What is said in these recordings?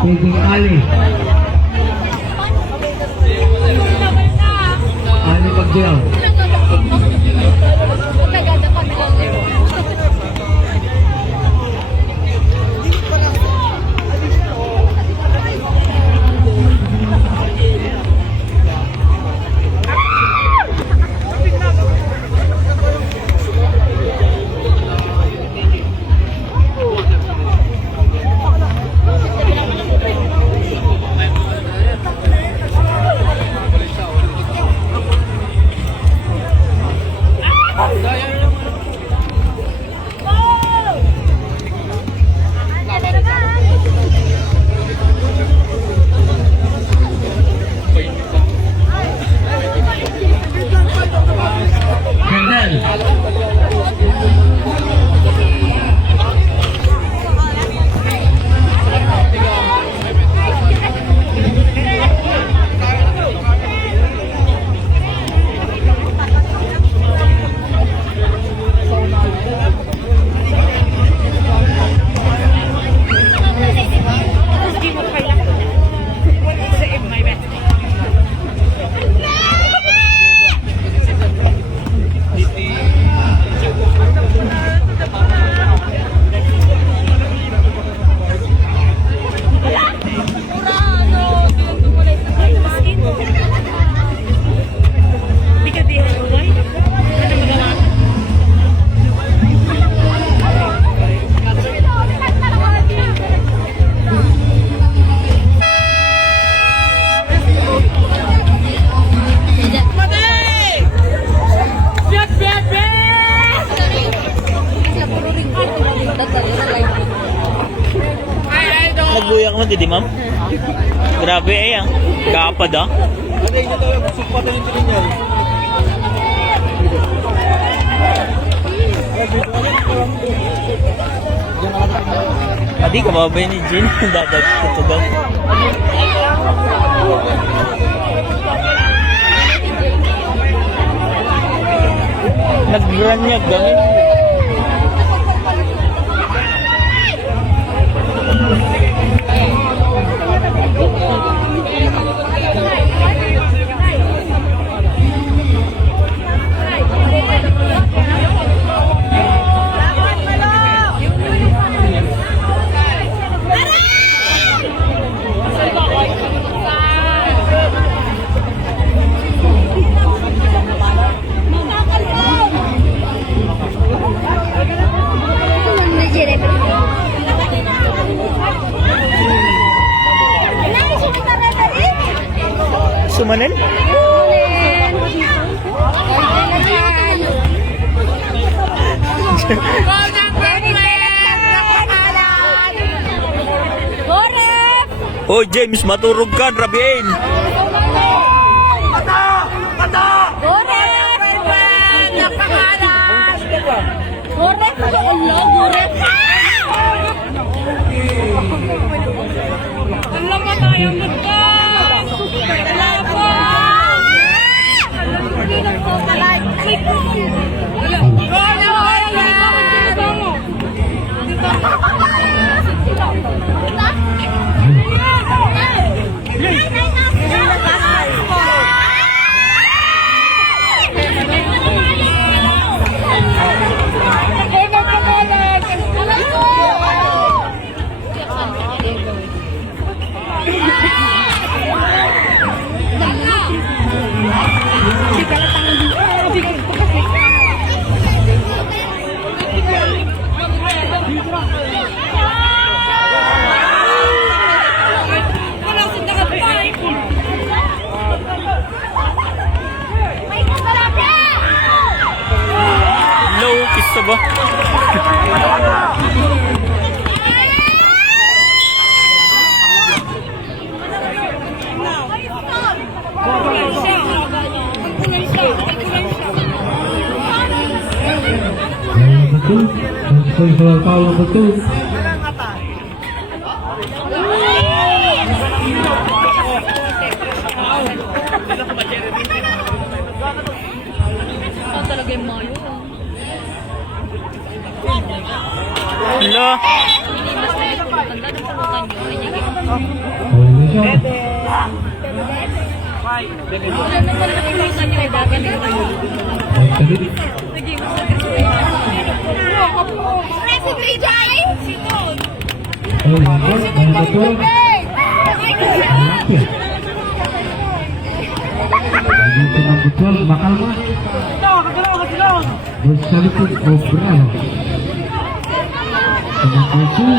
Pwedeng Ali. Ali Pagdiyaw. Nagbuyak mo, di ma'am? Grabe eh, ah. Kapad ah. Aday na daw yung supatan yung tininyal. Adi, kababay ni Jin. Dadag ito daw. Nag-granyag ganun. Sumanin? Oh James, maturog ka, rabiin. Pista ba? Betul. Saya kalau tahu betul. Talaga yung malo. Hala. Hindi mas matanda ng salutan nyo. Oh, ini siya. Wala naman nakikita nyo. Dagan nyo. Baik tadi. Sige, mas nagkasulit. Oh, betul. Ya. Begitu yang betul bakal mah. Bersaliput obrol. Terima kasih.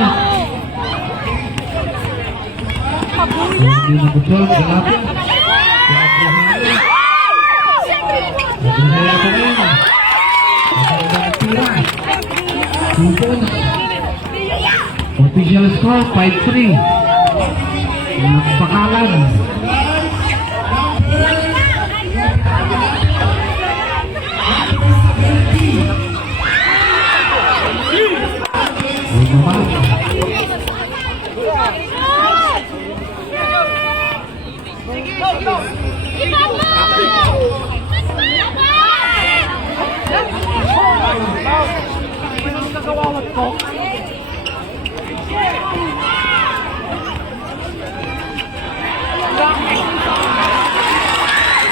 Begitu yang betul kenapa? Official score 5-3. Napakalan.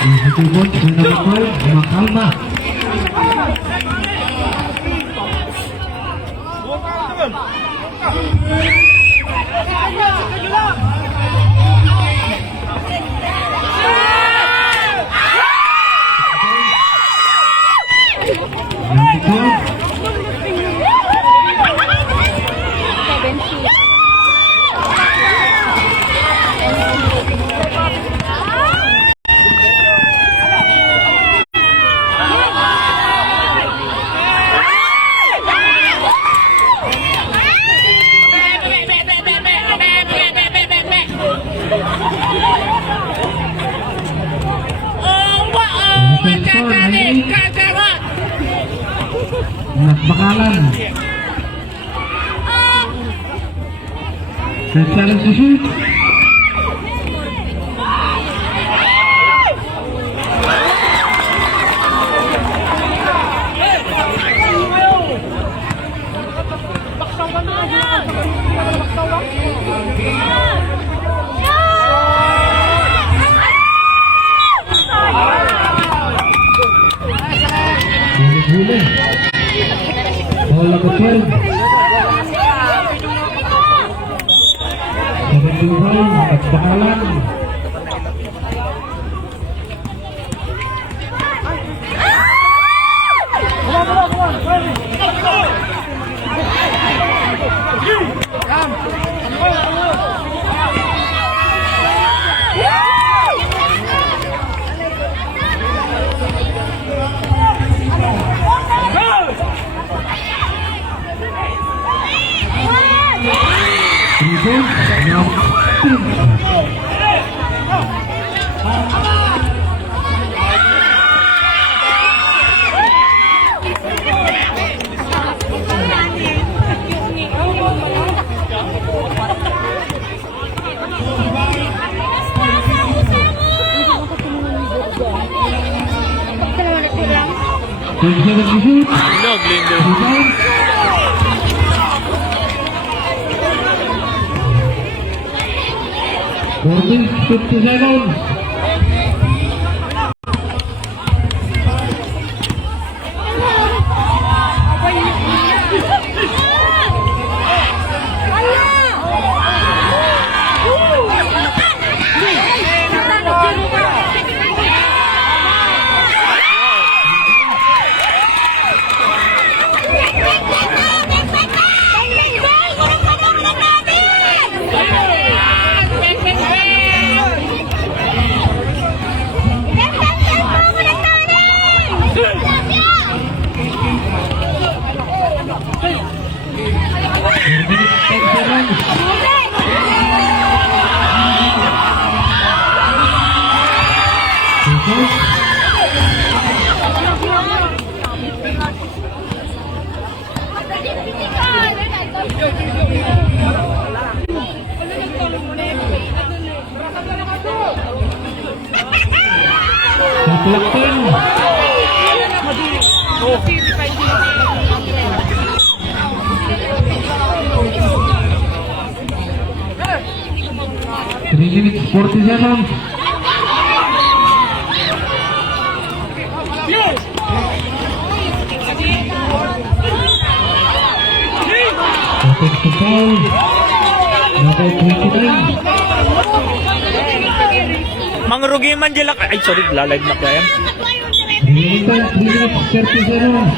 Ditubot sa namakol, makalma. Bakalan. Secara susu. Boleh. Bola betul. Kebetulan bakalan. Hala, blender. Holding 50 seconds. Deflecting. Three minutes 40 seconds. Takes the ball. Number 29. Mangrugi man dyan lang. Ay, sorry, lalive na kaya. Remaining time 3 minutes 30 seconds.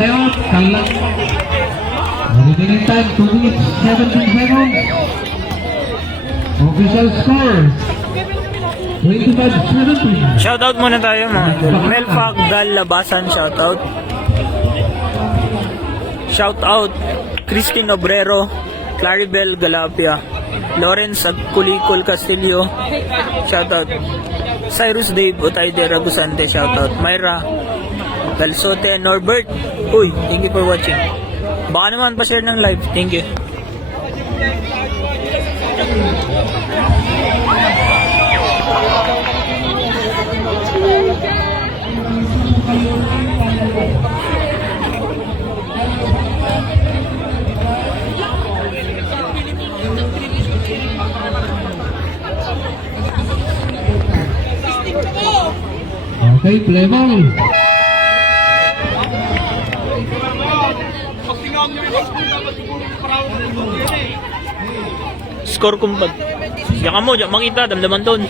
Seot, kalat. Remaining time 2 minutes 17 seconds. Official score 25-17. Shoutout muna tayo mga idol. Mel Fagdal Labasan, shoutout. Shoutout Christine Obrero, Claribel Galapia, Lawrence Agkulikol Castillo, shoutout. Cyrus Dave Otayde Ragusante, shoutout. Myra Galsote Norbert, uy, thank you for watching. Baka naman pa-share ng live, thank you. Okay, play ball. Score kumpad. Diyan ka mo, diyan makita, damdaman doon.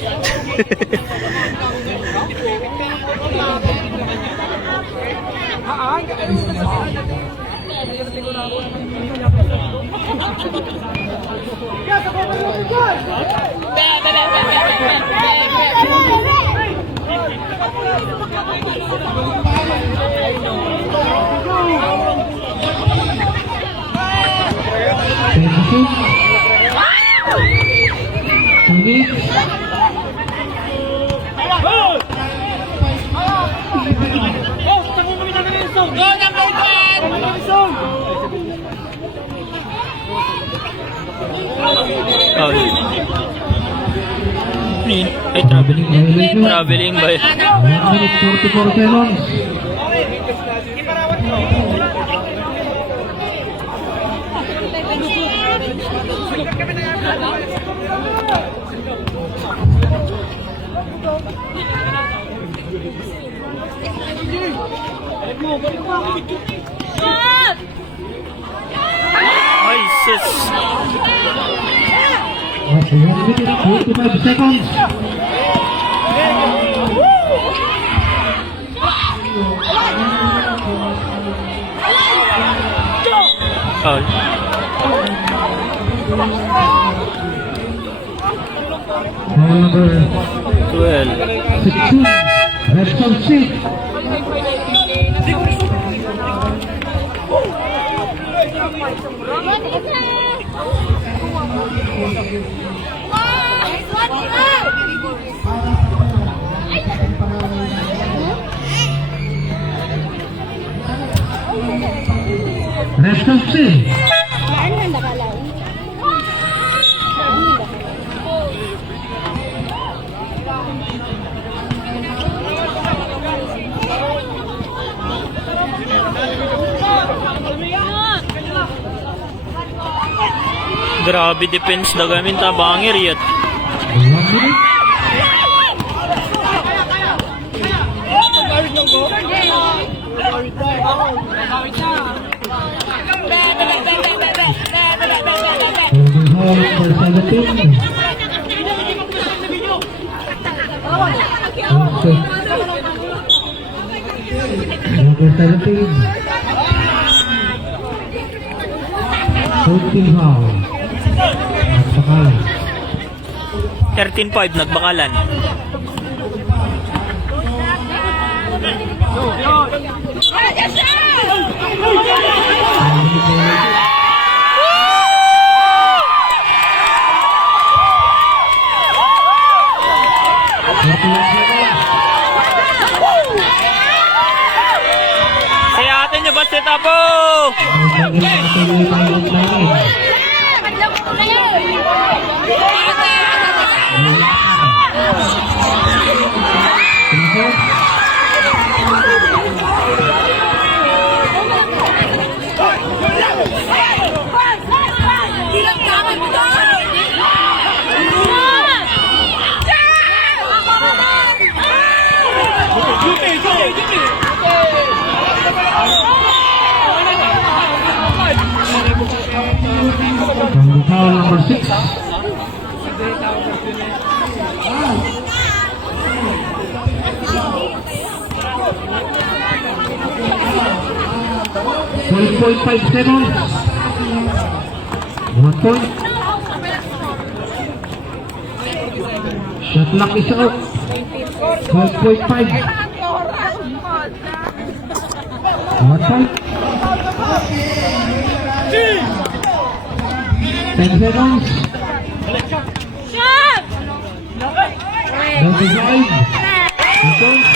Oh, ay, traveling ba yun? 1 minute 44 seconds. Ay, sus. 1 minute 45 seconds. Foul. Number 12. 16. Red Sox 6. Rest of C. Grabe defense na gamin tabangir yun. 1 minute. Holding hall for 17. Okay. Number 17. Holding hall. Nagpakalan. 13-5 nagbakalan. Kaya atin nyo ba si Tapo? From foul number 6. .5 seconds. 1 point. Shot clock is out. 12.5. 1 point. 10 seconds. 25. 2 points.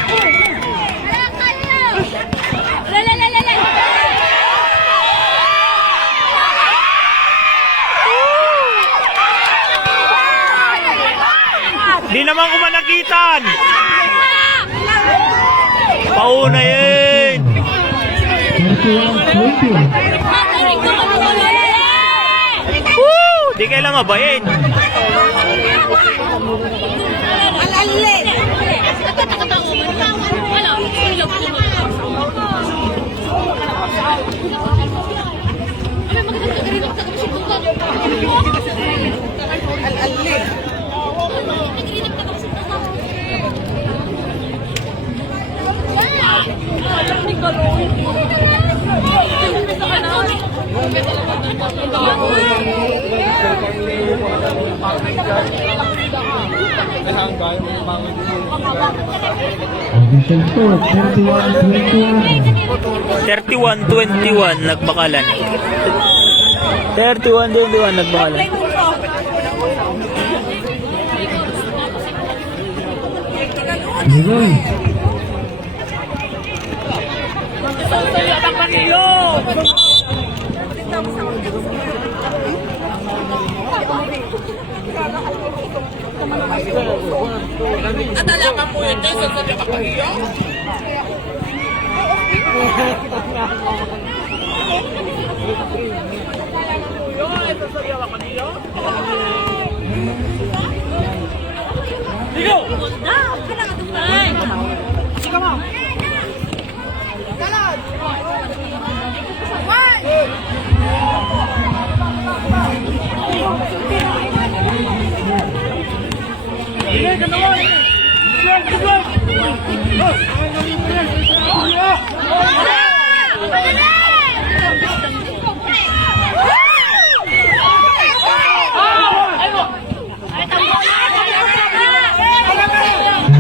Di naman ko manakitan. Pauna yun. 31-21. Woo! Di kailang mabayin. Official score 31-21. 31-21 nagbakalan. 31-21 nagbakalan. Ligoy. Adala ka po ito sa pagkahiyo. Ligo! Sige mo! Kalan!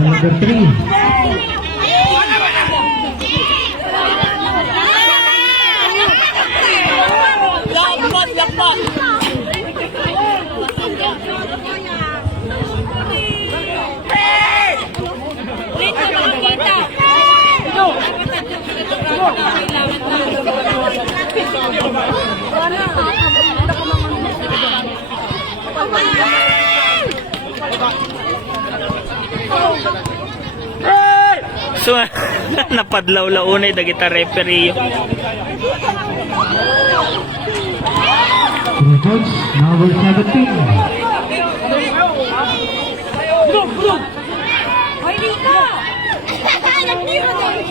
Number 3. Kailangan na. So, napadlaw-launay dagita referee. Records number 17. Hoy, dito! Nagtiro din!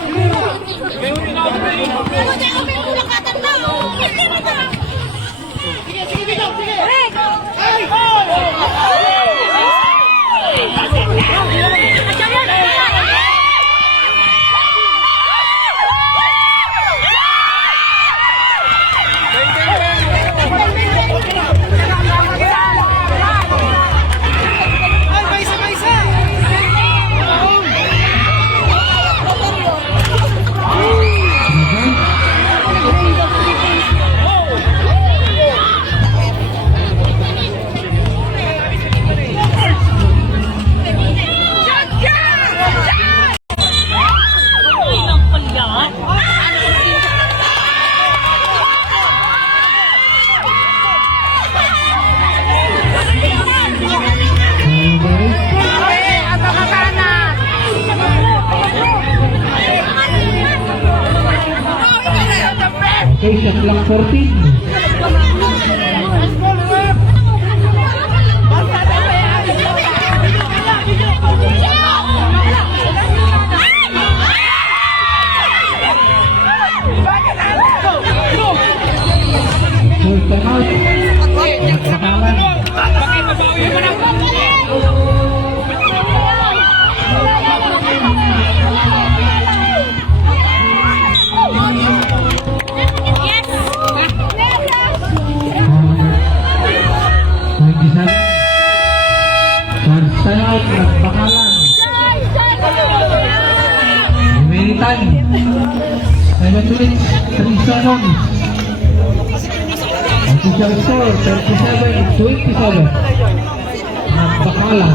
Okay, shot clock 14. Full time out. Nagpakalan. Time out, nagpakalan. Remaining time 7 minutes, 3 seconds. Official score 37-27. Nagpakalan.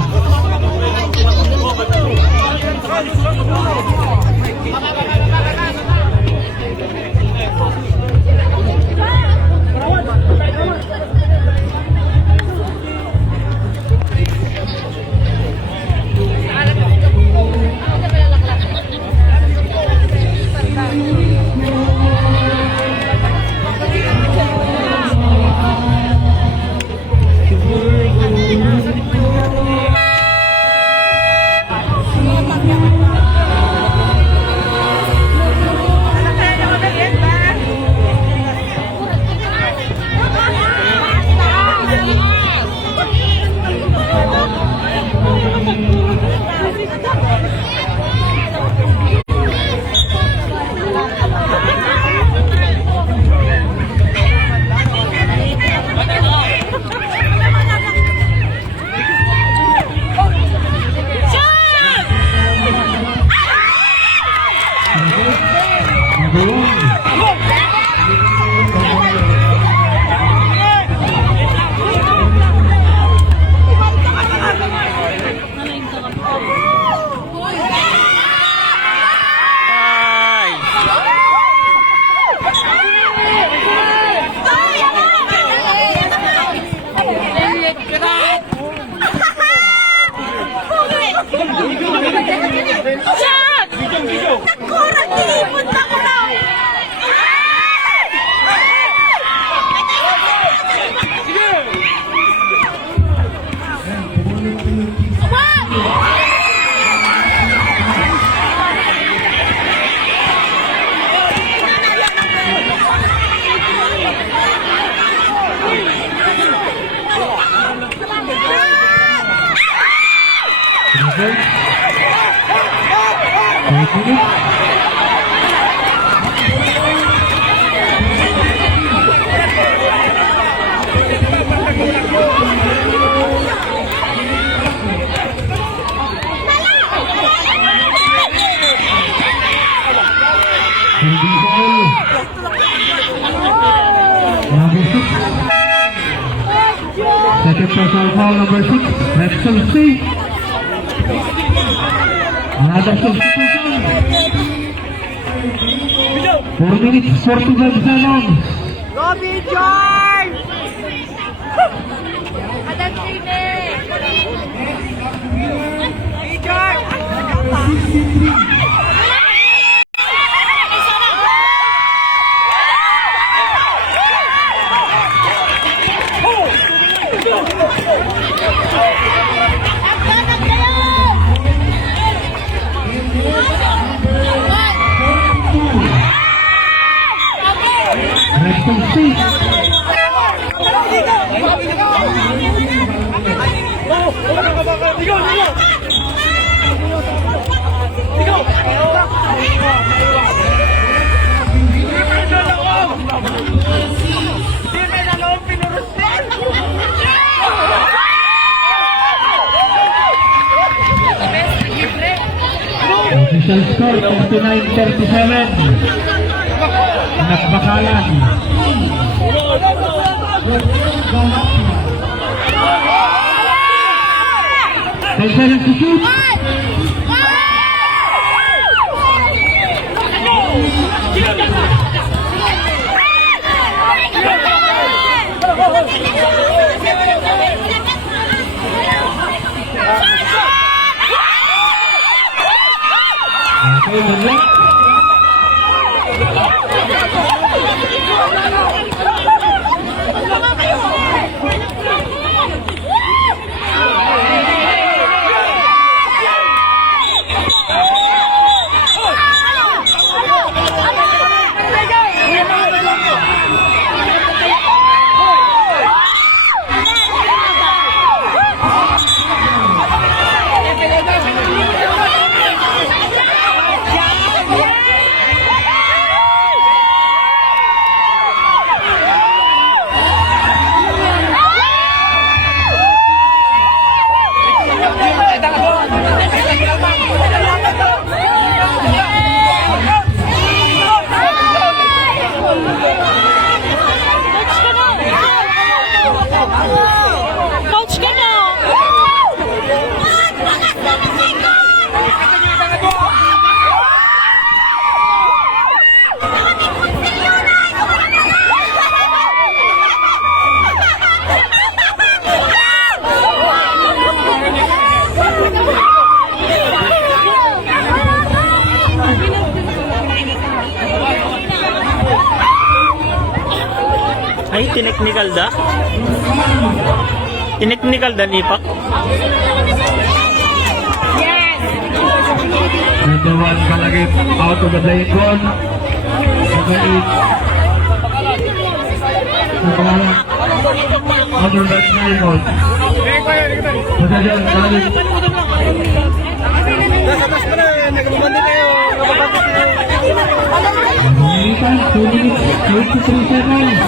Second personal foul, number 6, Repsol C. Another substitution. 4 minutes, 45 seconds. Bobby George! Alam Trine! George! Resting state. Official score 59-37. Nakbakalan. Tension to shoot. Okay, good. Coach ka na! Ay, tineknikal da? Tineknikal da ni Pak? Number 1 Kalagit out of the playing zone. Number 8. Under that 9 goals. Possession Kalagit. Militan 2 minutes 23 seconds.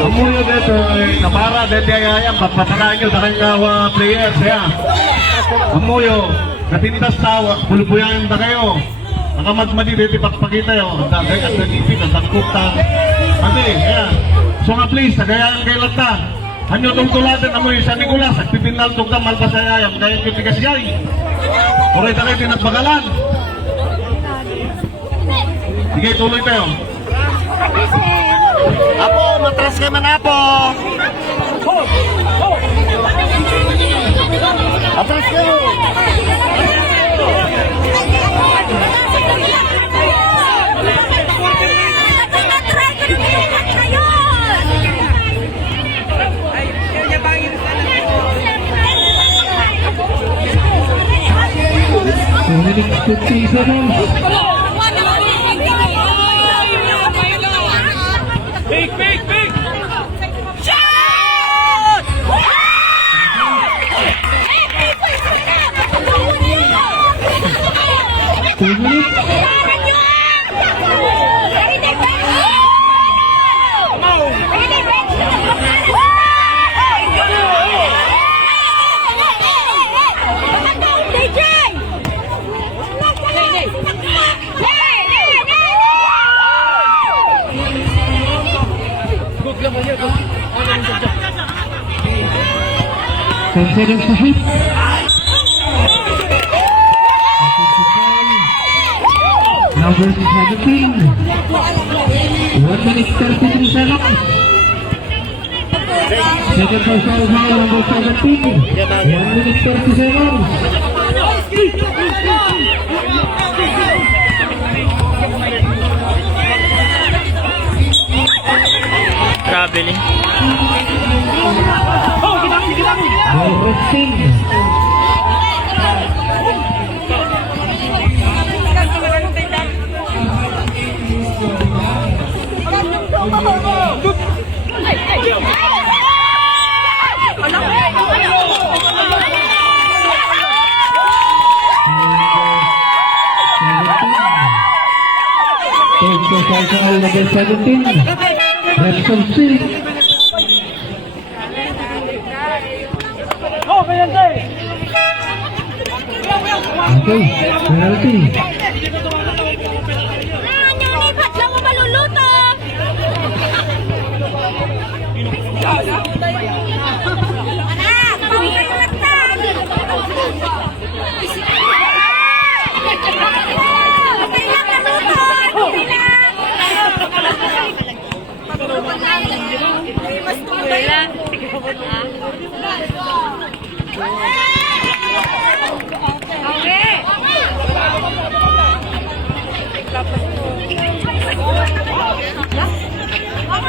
Amuyo dito, napara dito ayam papatangan nyo sa kanyang players ya. Amuyo, natindas tawa, pulubuyan na kayo. Nakamadmadi dito ipagpakita yun. Dagay at nagipin, ang tangkutang. Ate, ya. So nga please, nagayaan kayo lang ta. Hanyo tungtulatin amuyo sa Nicolas, at pipinal tungtang malpasayayam, kaya yung tigasiyay. Oray na kayo tinagpagalan. Sige, tuloy tayo. Apo, matras ka man, Apo! Atras kayo! Minutes 50 seconds. Big! Shot! 2 minutes. Seconds to hit. Number 17. 1 minute 33 seconds. Second personal foul, number 17. 1 minute 30 seconds. Traveling. Ball resting. Third personal foul, number 17. Repson Silk. Okay, penalty. Lipat lang mo maluluto! Anak! Pangit na! Patay lang naluto! Mas tuloy lang. Okay.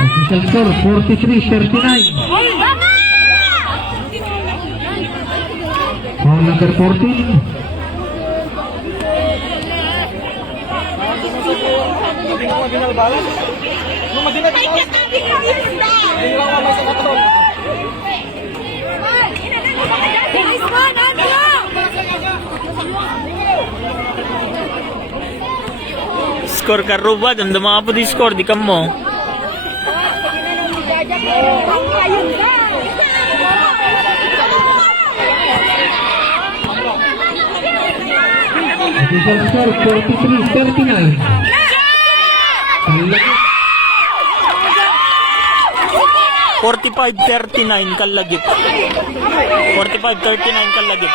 Official score 43-39. Foul number 14. Score ka Ruba, damdama ka po di score, di ka mo. Official score 43-39. 45-39 kalagip. 45-39 kalagip.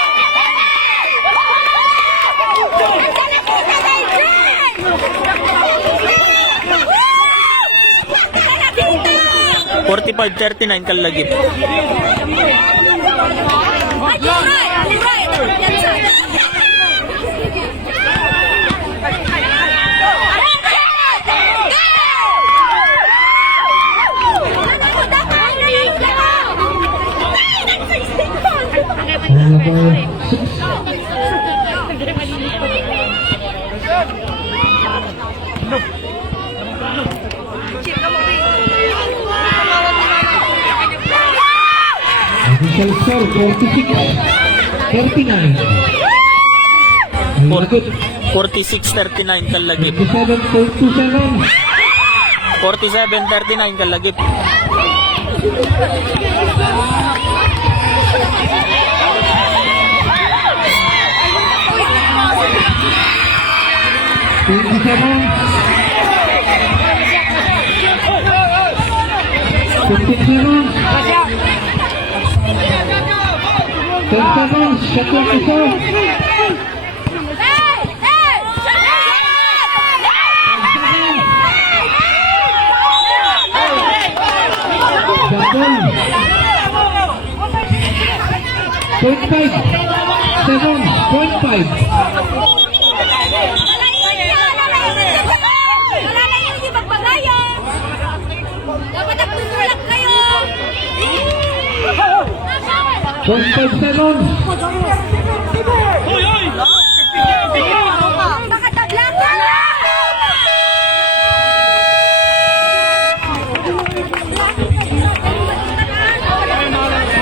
$45-39 kalagip. Foul number 6. Official score 46-39. 46-39 kalagip. 47-27. 47-39 kalagip.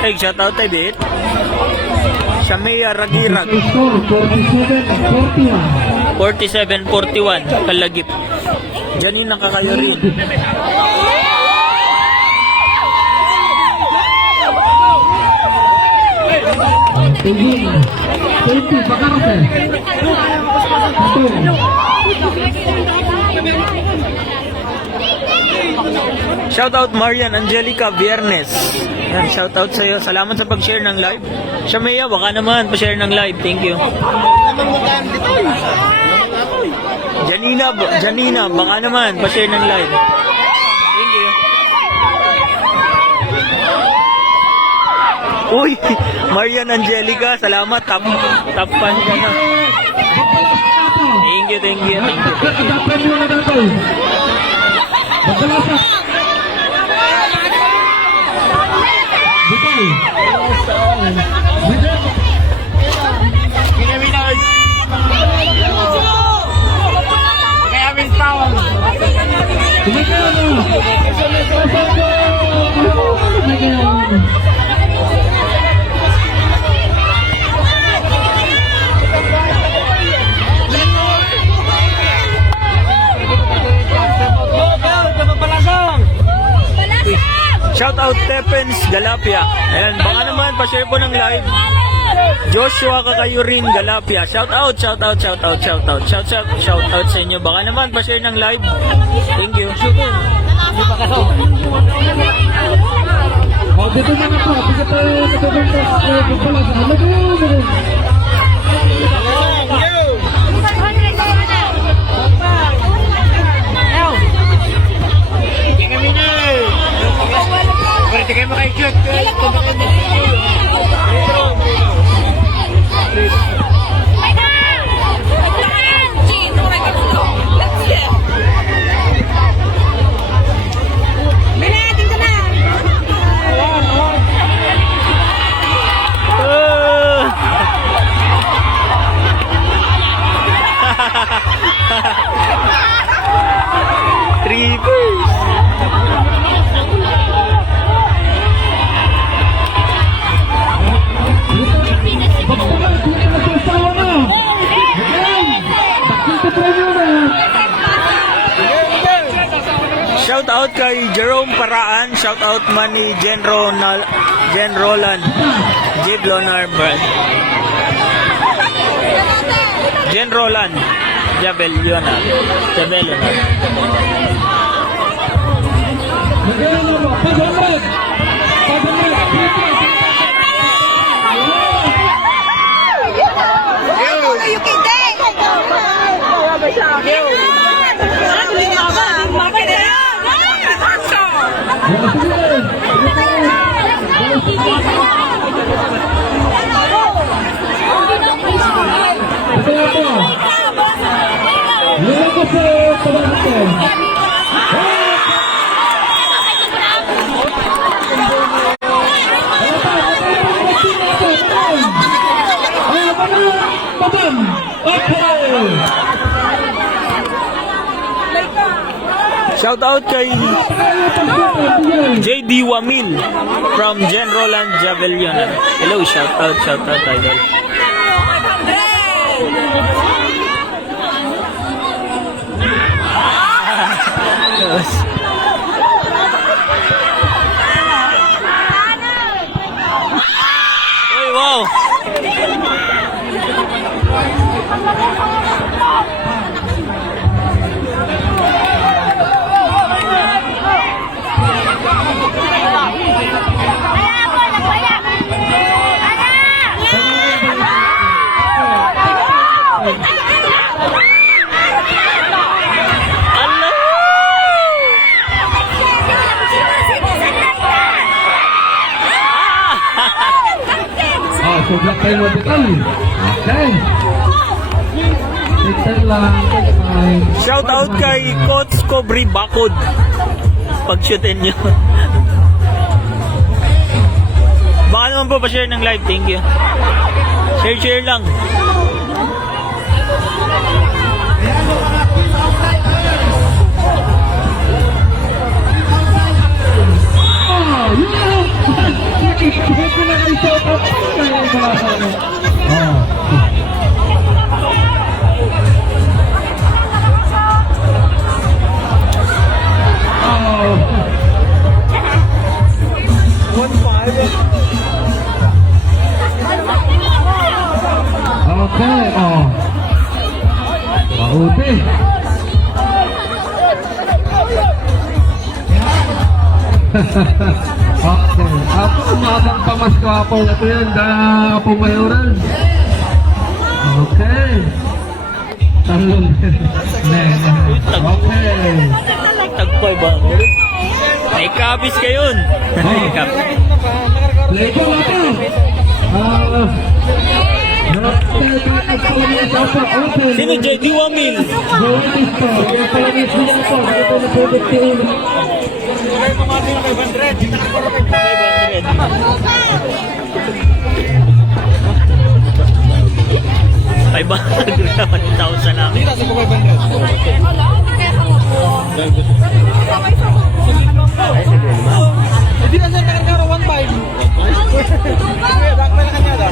Hey, shout out tayo dit. Siya may ragirag. Score 47-41. 47-41, Kalagip. Janina Kakayurin. Tugin. 20, Bacarse. Atong. Shoutout Marian Angelica Viernes. Yan, shoutout sa iyo. Salamat sa pag-share ng live. Shamea, baka naman pa-share ng live. Thank you. Janina, baka naman pa-share ng live. Thank you. Uy, Marian Angelica, salamat. Top fan ka na. Thank you. Dapat mo na dato. Magkalasak. Bukay. Kaya winners. Kaya wins town. Tumikaw mo. Shoutout Tepens Galapia. Ayan, baka naman pa-share po ng live. Joshua Kakayurin Galapia. Shoutout sa inyo. Baka naman pa-share ng live. Thank you. Oh, dito na po. Dito tayo natutong po. Pagpalasan. Ano ko yun? Kaya winners. Pwede kayo makaikot. Trippers. Shout out kay Jerome Paraan, shout out man ni Jen Roland, Jib Lonar, Jen Roland, Jabel Leonard. Shout out kay JD Wamil from Jen Roland Javelion. Hello, shout out idol. Uy, wow. Sobrang kayo mabital. Okay. Tignan lang. Shout out kay Coach Cobri Bakod. Pag-shootin nyo. Baka naman po pa-share ng live. Thank you. Share lang. Ito na kayo shout out. Kaya yung mga Oh. Mabuti. Okay. Ako, umabang pamaskwapo na ito yan. Apo Mayoran. Okay. Talong. Okay. Tagpay ba? May kabis ka yun. May kabis. Play ko na ito. Sino JD Wamil? Ay ba? 1,000 lang. Hindi na siya nakakaro 1.5. Back na kanya daw.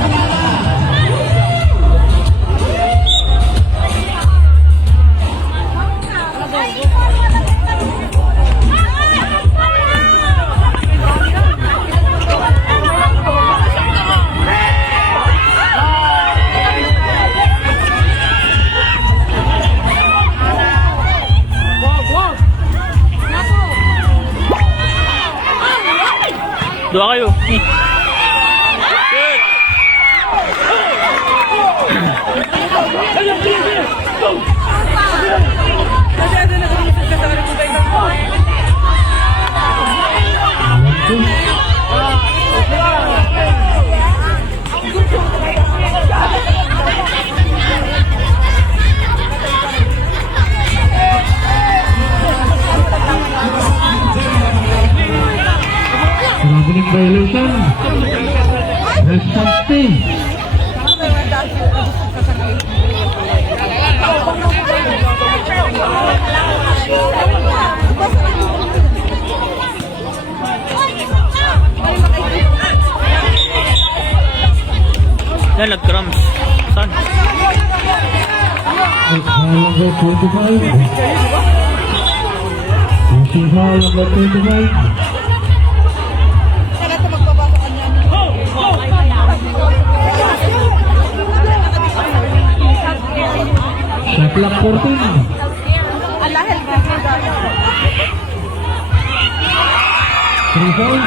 Dua kayo. Good. Traveling violation. Response team. Yan, nag-crumbs. Saan? Foul number 25. Shooting foul number 25. Shot clock 14. Three fouls.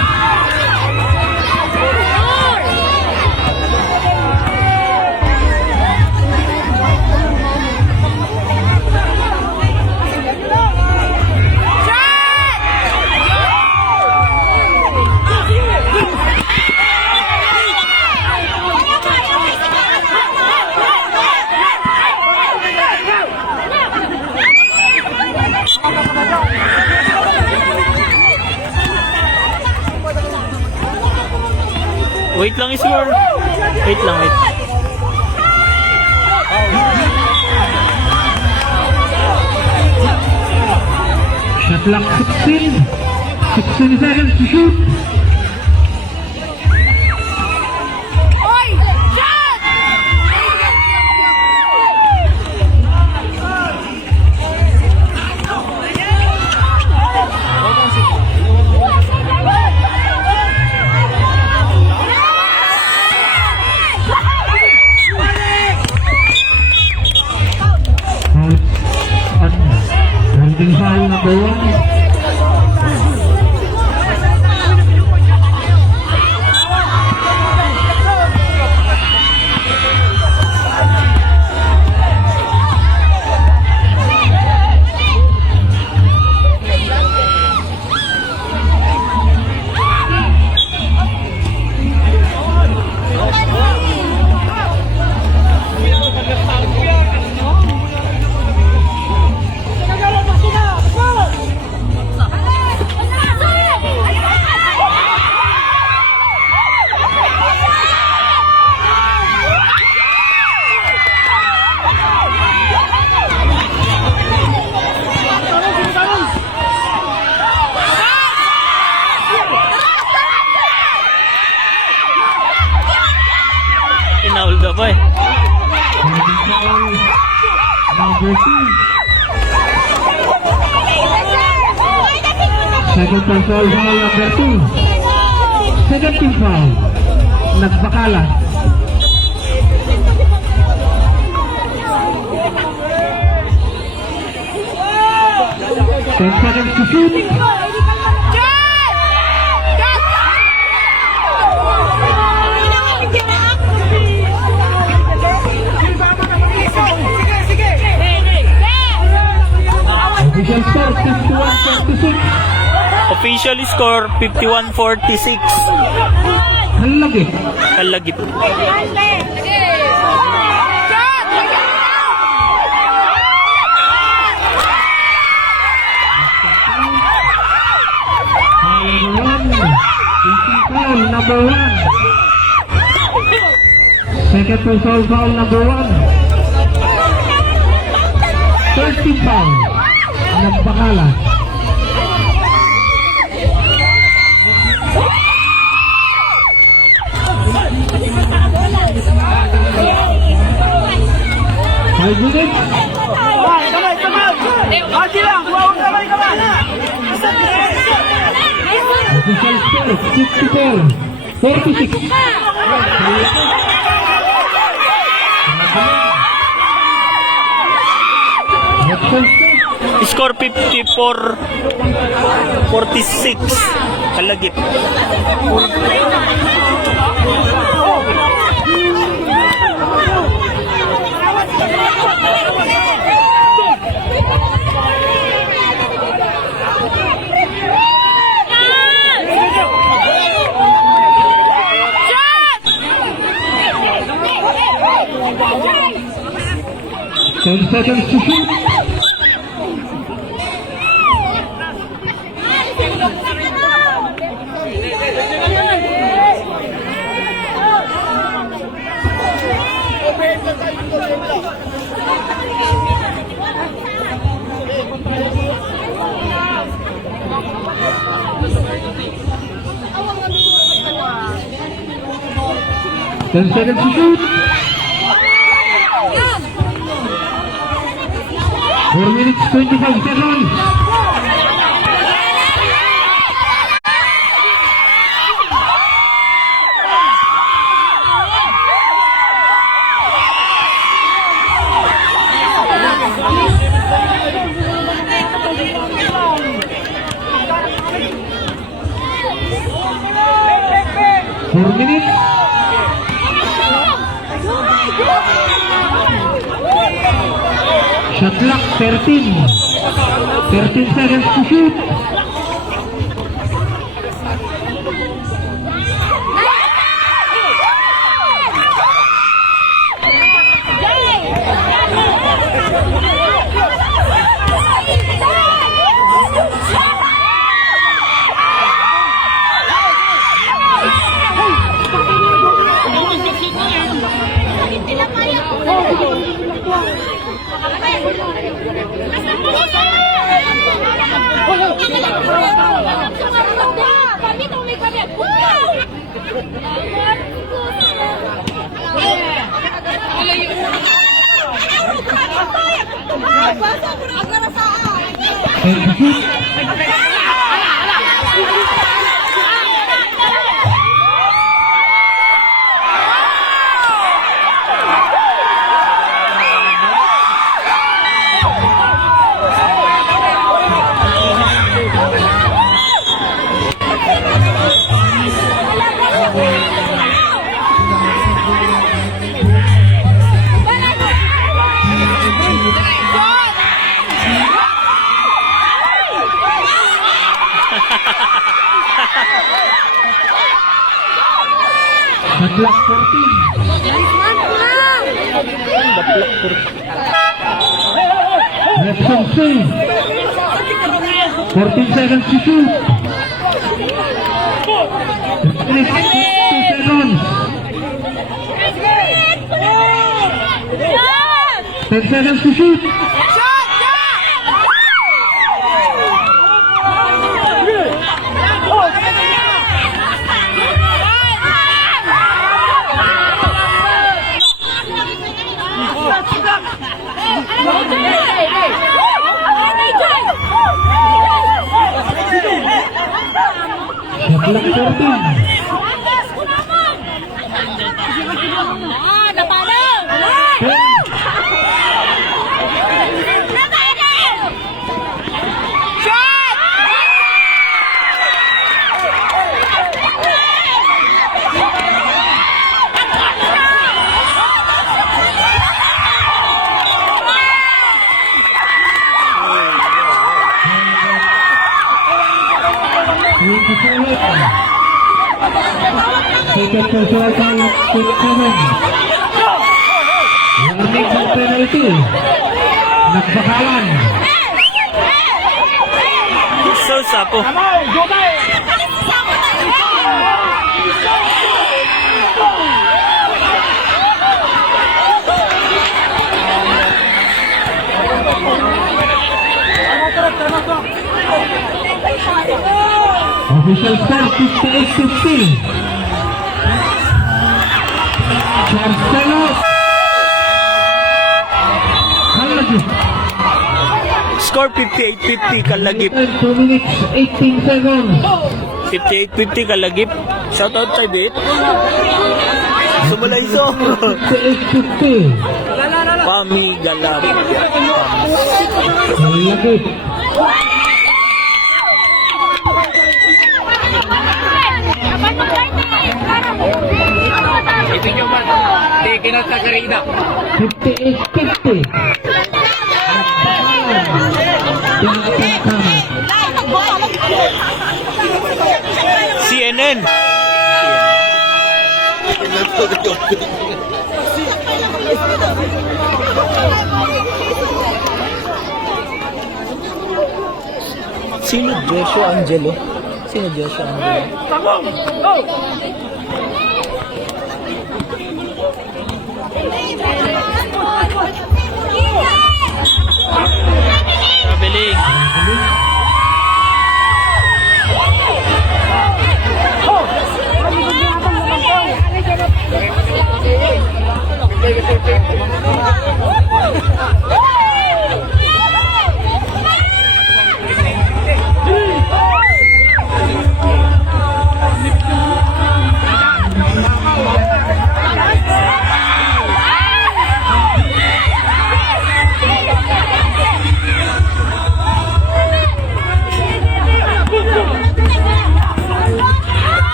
Wait lang i-score. Wait lang, wait. Shot clock 16. 16 seconds to shoot. Oy! Shot! Holding foul number 1. Inaul ka pa eh. Holding foul number 2. Second personal foul number 2. Second team foul. Nagbakalan. 10 seconds to shoot. Official score 51-46. Official score 51-46. Halagi. Halagip. Number one. Second personal foul number one. 13 foul. Nagpakala. Five minutes. Official score 54-46. Score 54-46. Halagip. Ten seconds to shoot. Ten seconds to shoot. 4 minutes 25 seconds. Shot clock 13. 13 seconds to shoot. Shot clock 14. Nepson save. 14 seconds to shoot. 2 seconds. 10 seconds to shoot. Shot clock 14. Second personal foul, 6-7. Warning ng penalty. Nagbakalan. So, sapo. Official score 58-50. Marcelo Kalagip. Score 58-50 Kalagip. 2 minutes 18 seconds. 58-50 Kalagip. Shoutout kay Bit. Sumulay so. 58-50. Pami Galap. Kalagip. Ito nyo man. Tiki na sa karina. 58-50. CNN. Sino Joshua Angelo? Sino Joshua Angelo? Kabiling.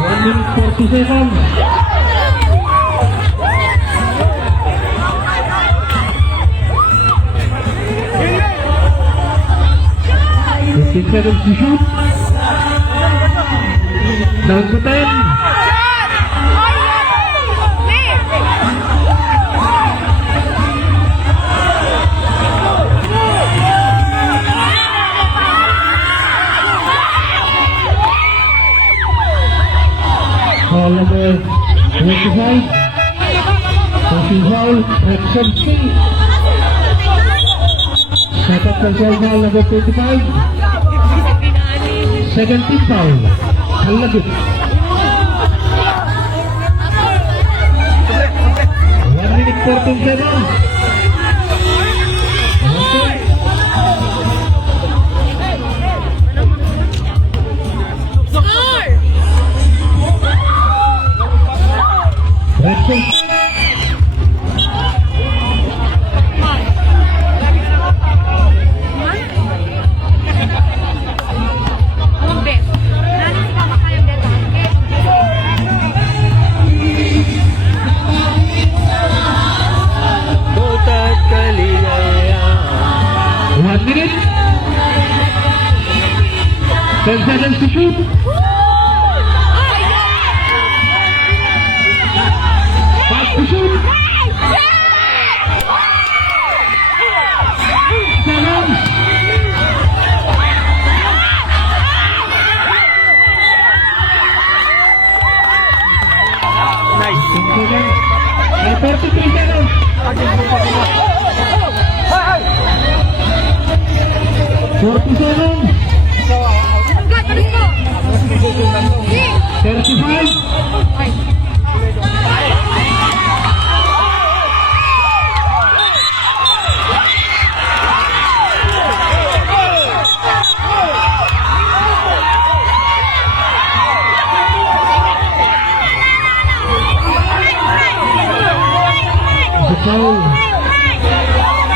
One minute 40 seconds. Seconds to shoot. Down to 10. Foul number 25. Passing foul, Rexon C. Second personal foul number 25. Second team foul, Kalagip. 1 minute 14 seconds. Rexon C. Botat Kaligaya. 1 minute. 10 seconds to shoot. 5 to shoot. 7. Nice. 43 seconds. 47. 35. The foul.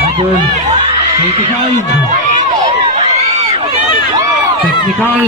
Number 25. Technical.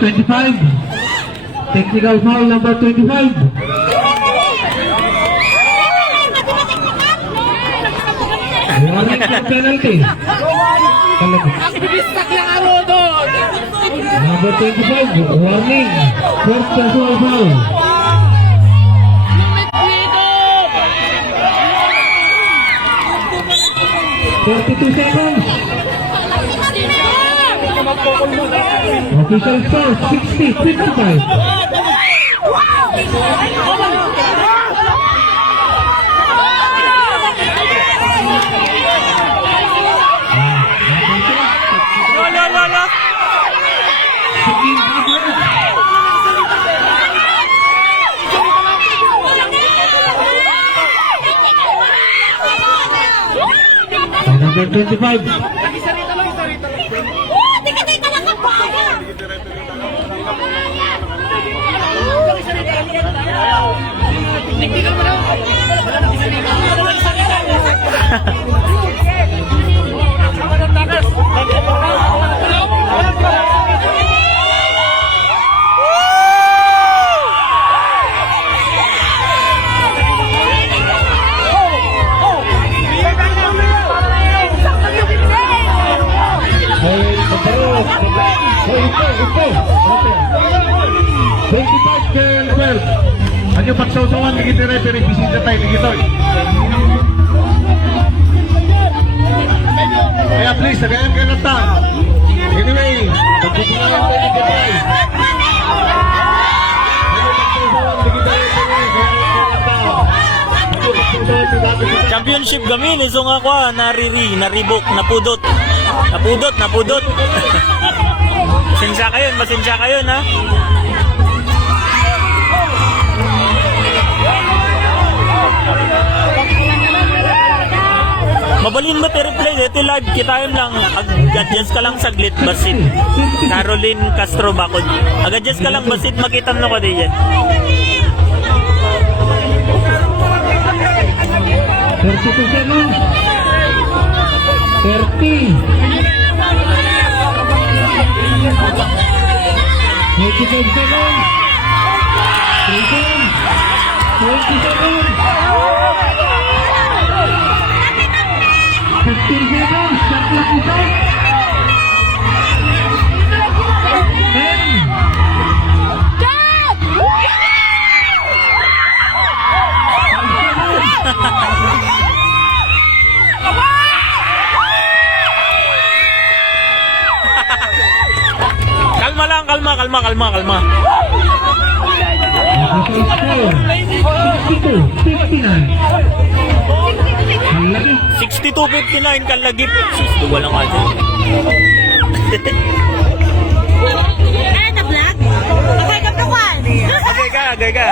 25. Technical foul number 25. Warning for penalty. Number 25, warning. First personal foul. Thirty-two seconds. Official score 60-55. Lo. Number 25. Ano pagsawsawan ni kita referee bisita tayo ni kita. Kaya please, tagayan kayo ng tang. Anyway, pagkukulang tayo ni kita. Championship gamin iso nga kwa naribok, napudot. Pasensya kayo na. Mabalin mo replay ito live kitaim lang adjust ka lang saglit basit Caroline Castro Bacod adjust ka lang basit makita mo ko diyan 32 seconds. 30. 25 seconds. 3 seconds. 20 seconds. 15 seconds. Shot clock is out. 10. Kalma. Official score 62-59 kalagip. Wala nga dyan. Okay ka.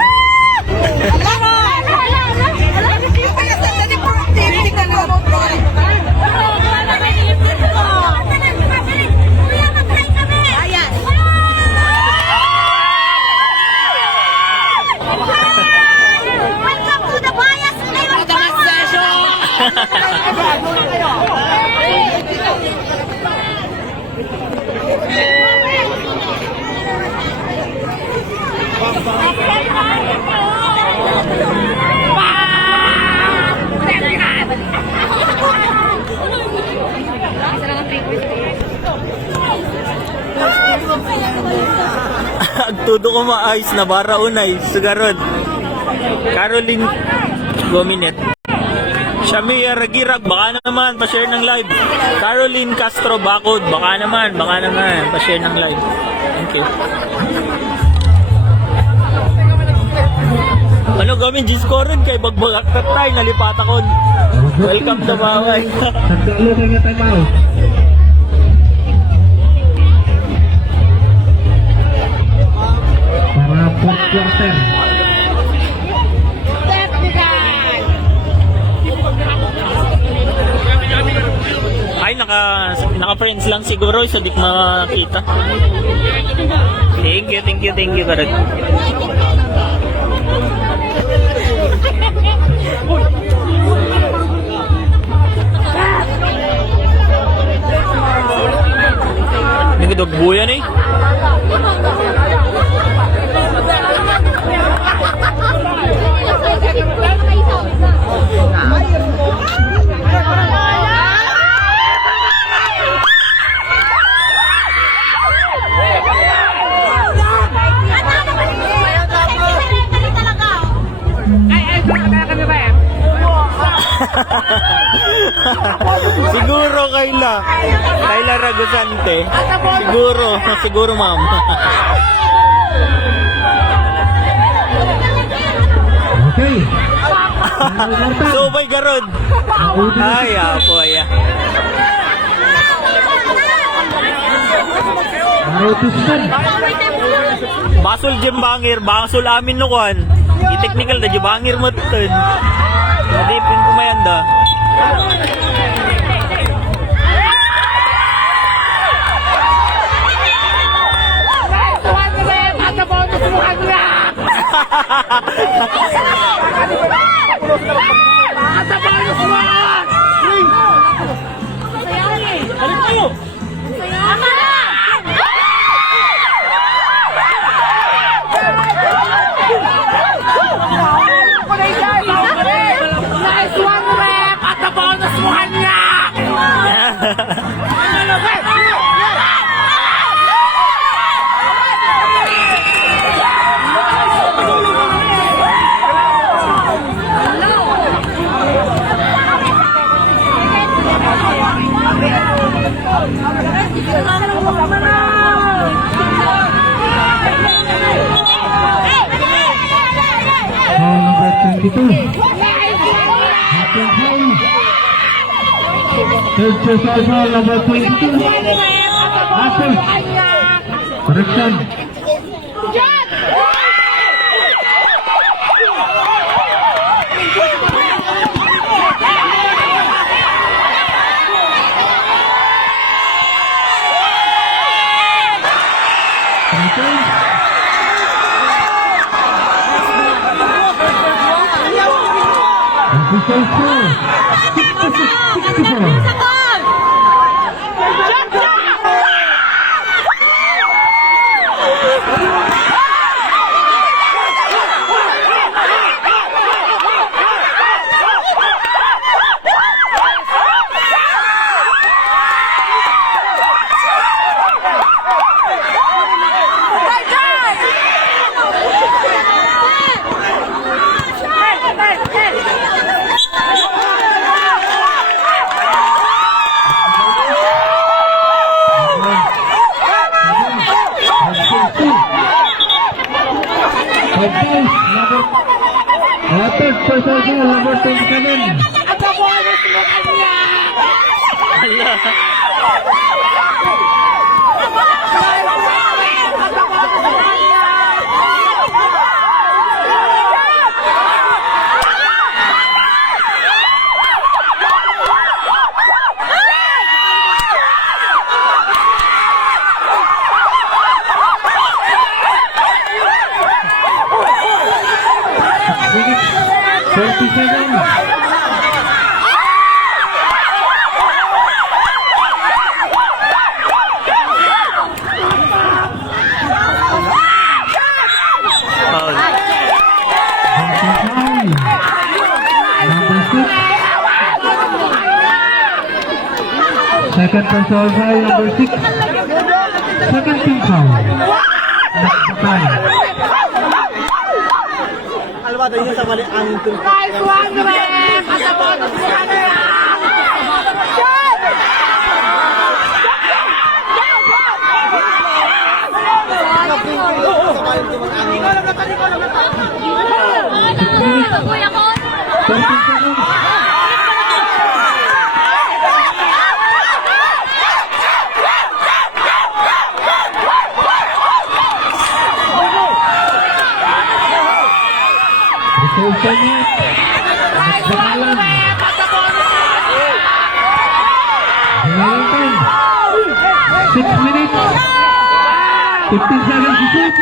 Agtudo ko maayos na bara unay sugarod Caroline Gominet Shamia Ragirag baka naman pa-share ng live Caroline Castro Bacod baka naman pa-share ng live thank you ano gamin G-scorein kay bagbagak tatay nalipatakon welcome to Maway Nagdalo kayo nga time out. Para fourth quarter. ay naka-friends lang siguro so di makita thank you Karad Nagdog buyan eh. Siguro Kayla Ragusante. Siguro ma'am. Okay. Subay garod. Ay, apo ya. Narutusan. Basol jim bangir, basol amin no kwan. I-technical na jim bangir mo tun. Nadipin ko mayanda. Nice one, rep! At the bonus mo kanya! Foul number 22. Hapon foul. Third personal foul number 22. Hapon. Correction. Official score 66-64. Third personal foul number 27. At the bonus mo kanya! Minutes 37. Foul. Second personal foul number 6. Second team foul. Next time. Nice one, rep! At the bonus mo kanya! Kuya ko. 13 seconds. Resulta niya. Nagpakalan. Ngayon time. 6 minutes. 15 seconds to shoot.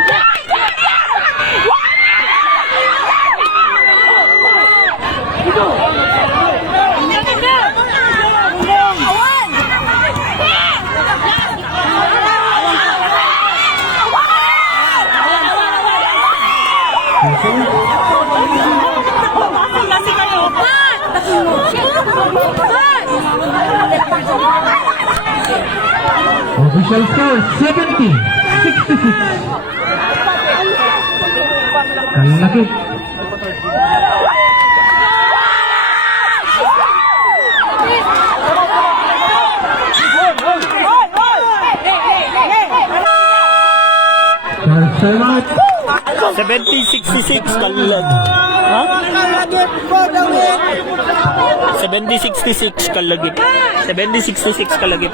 Official score 70-66. Kalaki. Time out. 70-66 Kalag. Ha? 70-66 Kalagip. 70-66 Kalagip.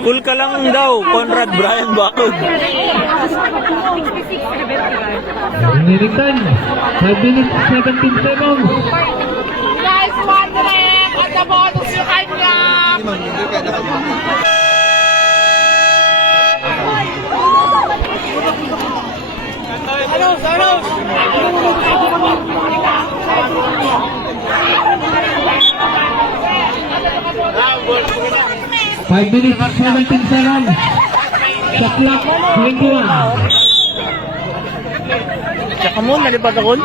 Cool ka lang daw, Conrad Brian Bakod. Remaining time. 5 minutes, 17 seconds. Guys, wondering at the bottom you kanya. Five minutes, 17 seconds. Shot clock, 21. Tsaka mo, nalipat ako.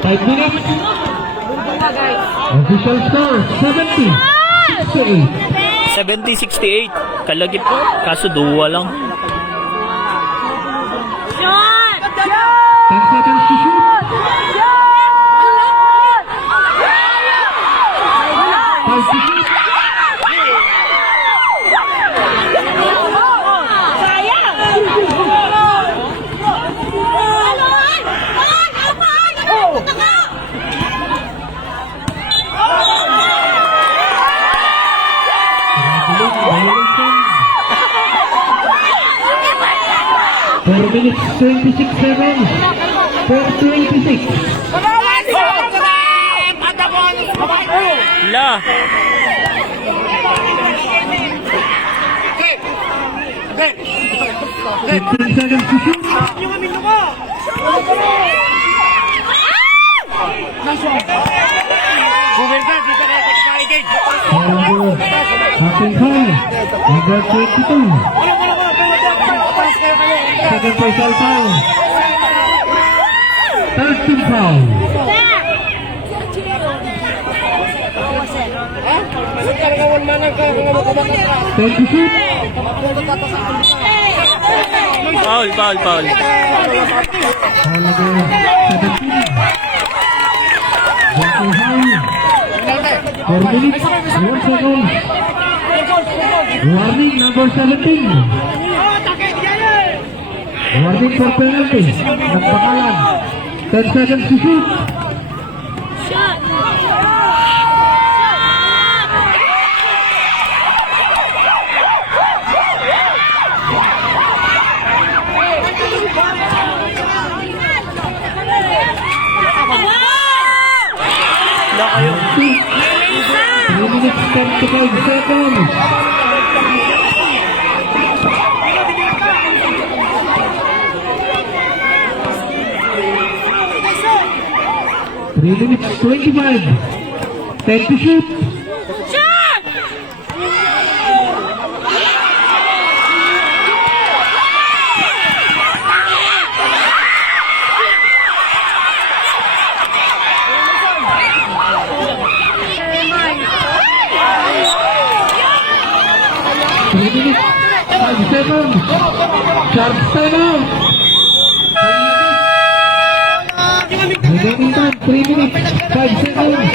Five minutes. Official score, 70-68. 70-68. Kalagip po. Kaso duwa lang. 10 seconds to shoot. 5 to shoot. Violation. 4 minutes, 26 seconds. 4:26. La. 15 seconds to shoot. Haping foul. Number 22. Second personal foul. Third team foul. Ten to shoot. Foul. Foul number 17. Jumping foul. 4 minutes, 1 second. Warning number 17. Warning for penalty. Nagpakalan. 10 seconds to shoot. La kayo. 3 minutes, 25 seconds. Three minutes, 25. 10 to shoot. Three minutes, 5 seconds. Sharp timeout. Remaining time, 3 minutes, 5 seconds.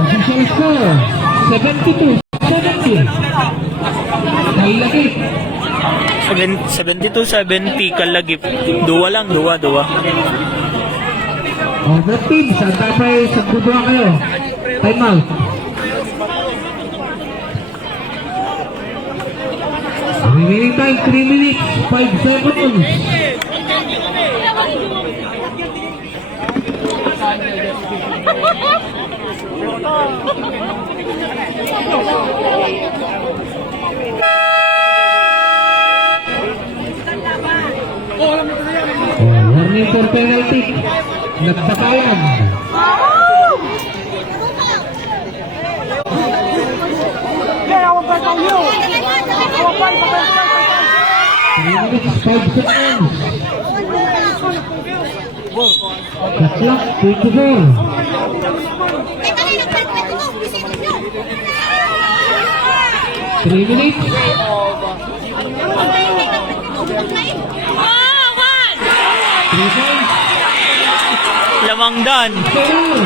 Official score, 72-70. Kalagip. 72-70 Kalagip. Duwa lang, duwa. Overteam, saan tayo pa sagbubuha kayo? Time out. Remaining time, 3 minutes, 5 seconds. Warning for penalty. Nagpatayan. minutes, 5 seconds. The clock, 24. 3 minutes. Lamang dan.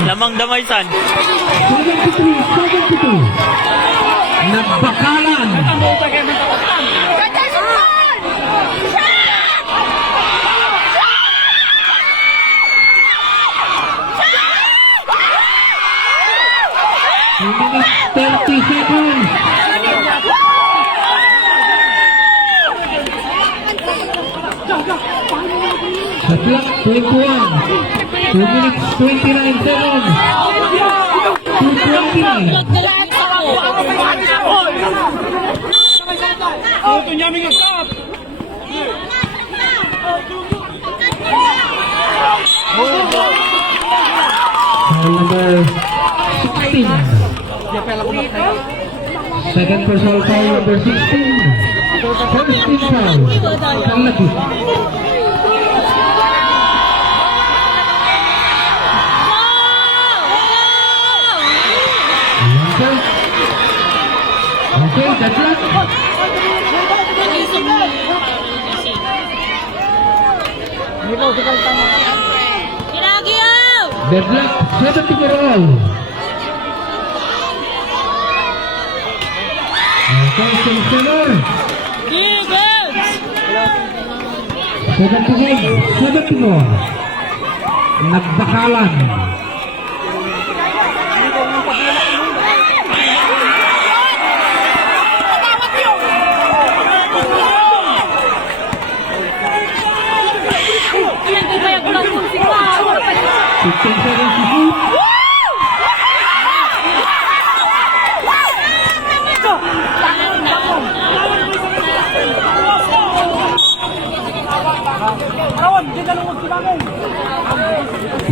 Lamang damay san. 73. Nagbakalan. Minutes, 30 seconds. The clock, 21. 2 minutes, 29 seconds. 2:29. Foul number 16. Second personal foul number 16. First team foul. Kalaki. Okay, that's it. Deadlock, 74 all. Okay, center. 74. Nagbakalan.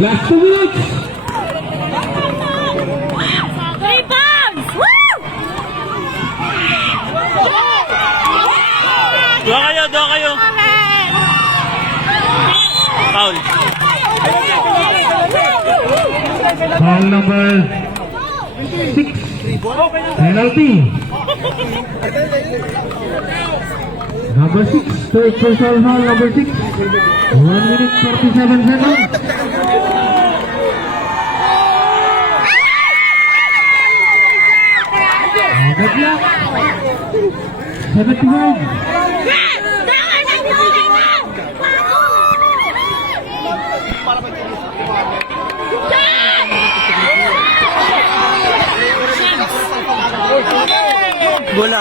Last 2 minutes. Doa kayo. Foul. Foul number 6. Penalty. Number 6. Third personal foul number 6. 1 minute 47 seconds. Deadlock. 75.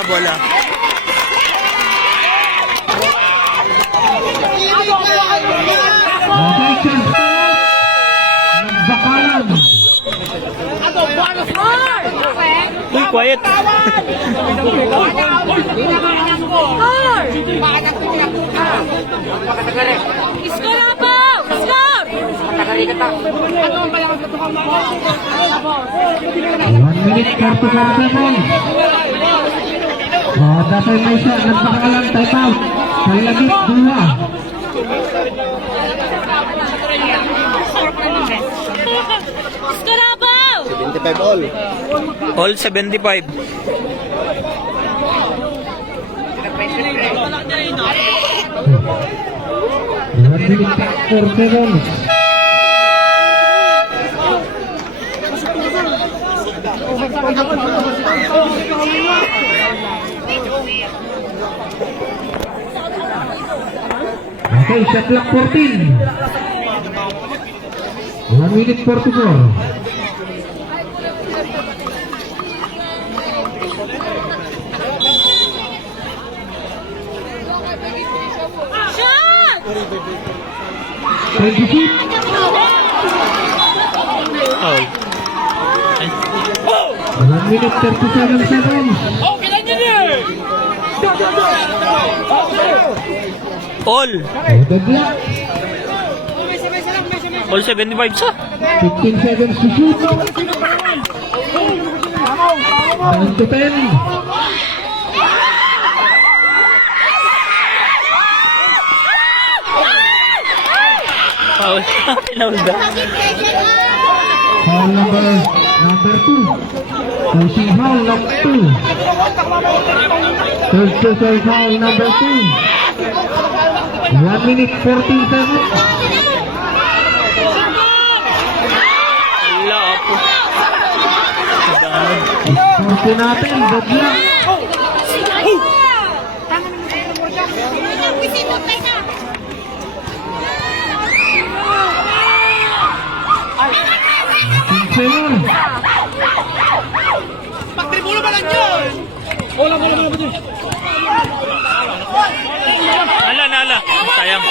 Bola. Okay, chance. Nagbakalan. Uy, quiet. Score po! Score! 1 minute 44 seconds. Dapat may siya. Nagbakalan. Time out. Kalagit. 2. Score po! 75 all. All 75. One minute 4 seconds. Okay, shot clock 14. 1 minute 44. Shot! 26. Foul. 1 minute 37 seconds. All. Deadlock. All 75 sa. 15 seconds to shoot. 10 to 10. Foul. Pinaulda. Foul number 2. Pushing foul number 2. Third personal foul number 2. 1 minute 14 seconds. Wala ako. Score natin, good luck. Seven. Pagtribulo ba lang yun? Ala. Sayang.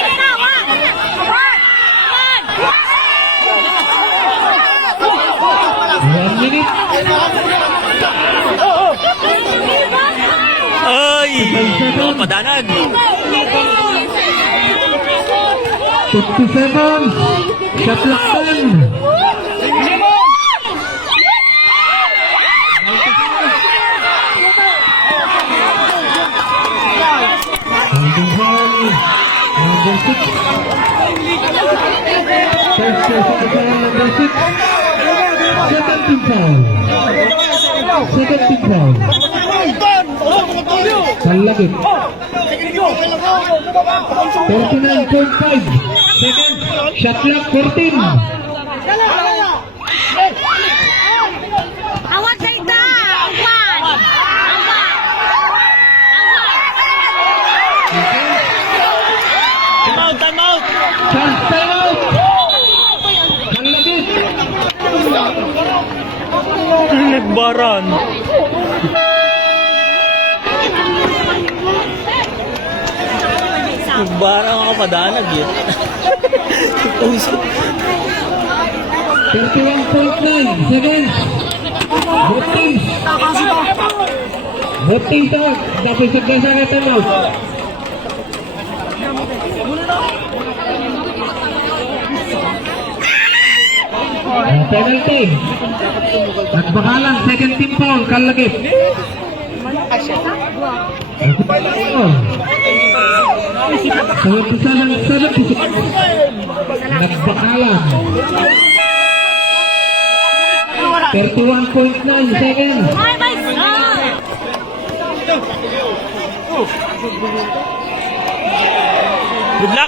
1 minute. Ay! Oh, padanag. 50 seconds. Shot clock 10. Holding foul number 6. First personal foul number 6. Second team foul. Kalagit. 39.5 seconds. Shot clock 14. Awat sa ita! Awat! Time out! Chance time out. Kalagit. Nagbaran. Nagbaran ako padanag yun. Puso. 31.9 seconds. Voting to. Dapat sagasa ka time out. Penalty. Nagbakalan, second team foul, Kalagit. Nagbakalan. 31.9 seconds. Ay, my son!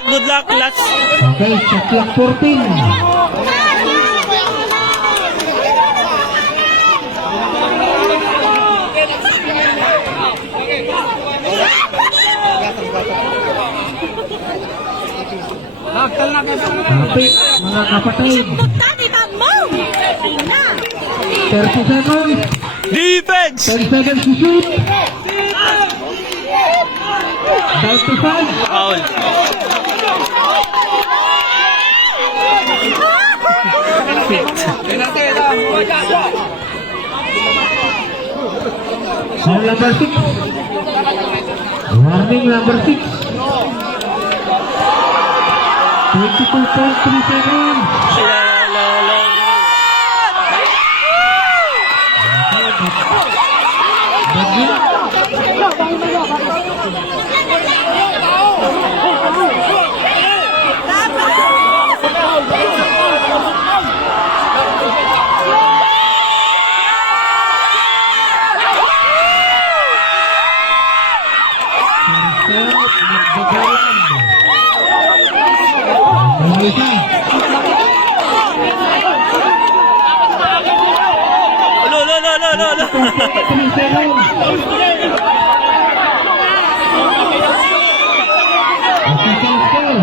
Good luck, last. Okay, shot clock 14. Kapit, mga kapatid. Tati, mo! 30 seconds. Defense! 10 seconds to shoot. Down to 5. Foul. Foul number 6. Warning number 6. 22.3 seconds. Lo. 3 seconds. Official score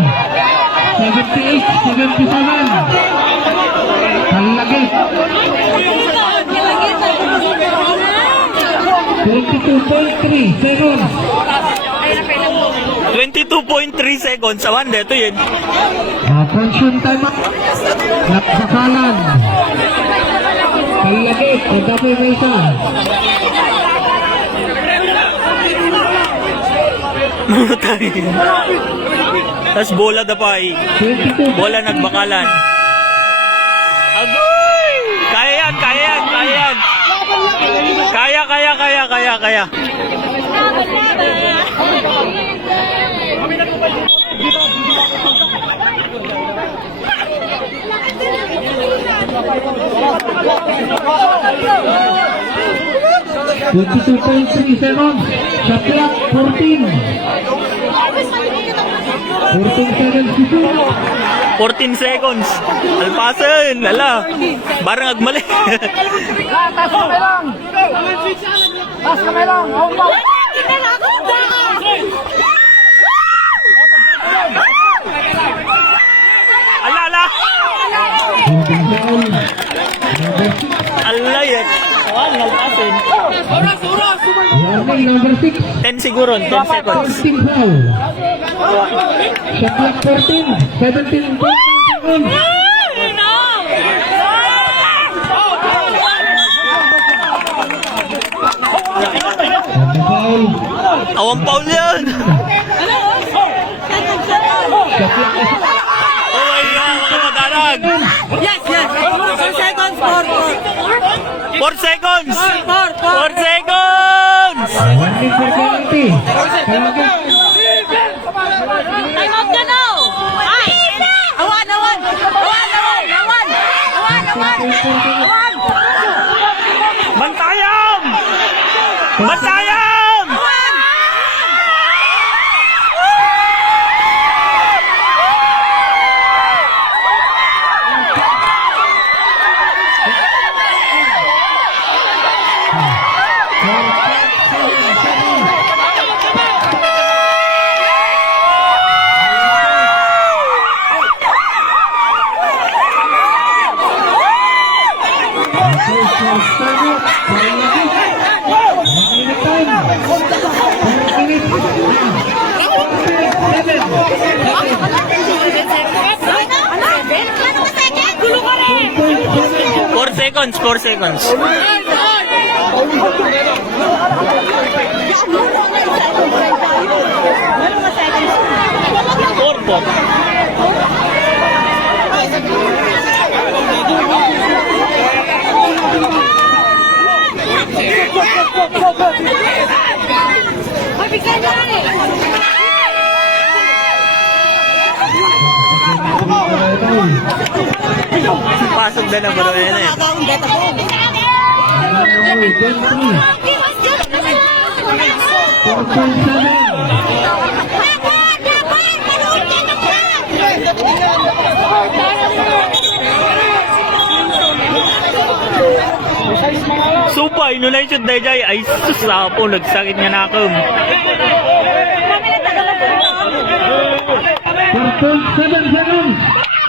78-77. Kalagit 22.3 seconds. 22.3 seconds. Awan, dito yun. Consume time up. Nagbakalan. Kalagit. Pagkapoy may isa. Mamatay. Tapos bola dapay. 22. Bola nagbakalan. Agoy! Kaya yan. Kaya. 22.3 seconds. Sa clock, 14. 14 seconds to shoot. 14 seconds. Alpasan. Ala. Barang agmali. Ala, ala. Holding foul. Number 6. Ala yan. Alpasan. Warning number 6. 10 siguro. 10 seconds. 14 foul. Sa clock, 14. 17.9 seconds. Holding foul. Awang Paul yan. Sa clock, Oh my God. Mga madarag. Yes, yes. 4 seconds, 4. 4 seconds. 4. 4 seconds. warning for penalty. Kalagay. Time out ka now. Ay! Awan, awan. Awan, awan, awan. Awan, awan. Awan. Bantayam. Bantayam. Awan. Ano ka second? Gulo ka rin. 4 seconds. 4 seconds. Ay, bigyan niya rin eh. Pasok na na bro yan eh. Supay, no na yung dayjay. Ay, susapo. Nagsakit nga na ako. 4.7 seconds.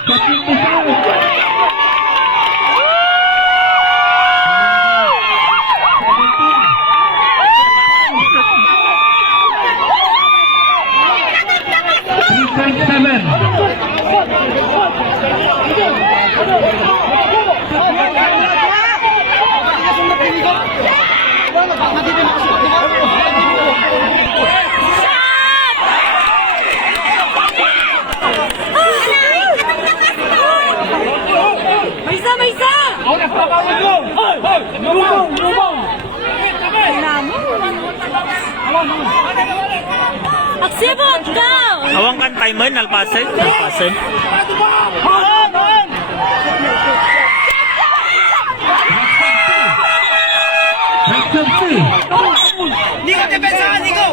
Second to shoot. May isa! Aksibot, go! Awang kan timer, nalpasan. Nalpasan. Nico, depensahan, Nico!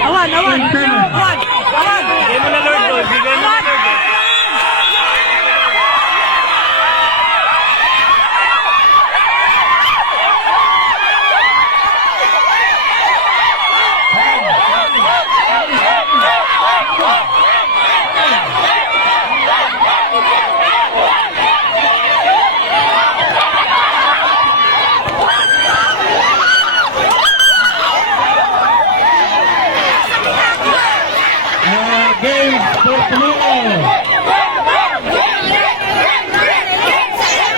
Awan, awan! Awan! Awan! Bigay mo na Lord Lord. Bigay mo na Lord Lord.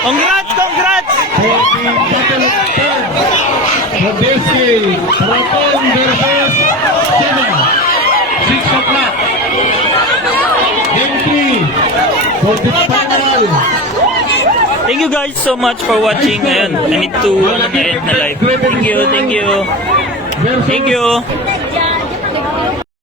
Congrats! Congrats! Modesty, Proton versus Sena. 6 o'clock. Game 3 for the final. Thank you guys so much for watching. Ayan, I need to end na live. Thank you, thank you. Versus Thank you.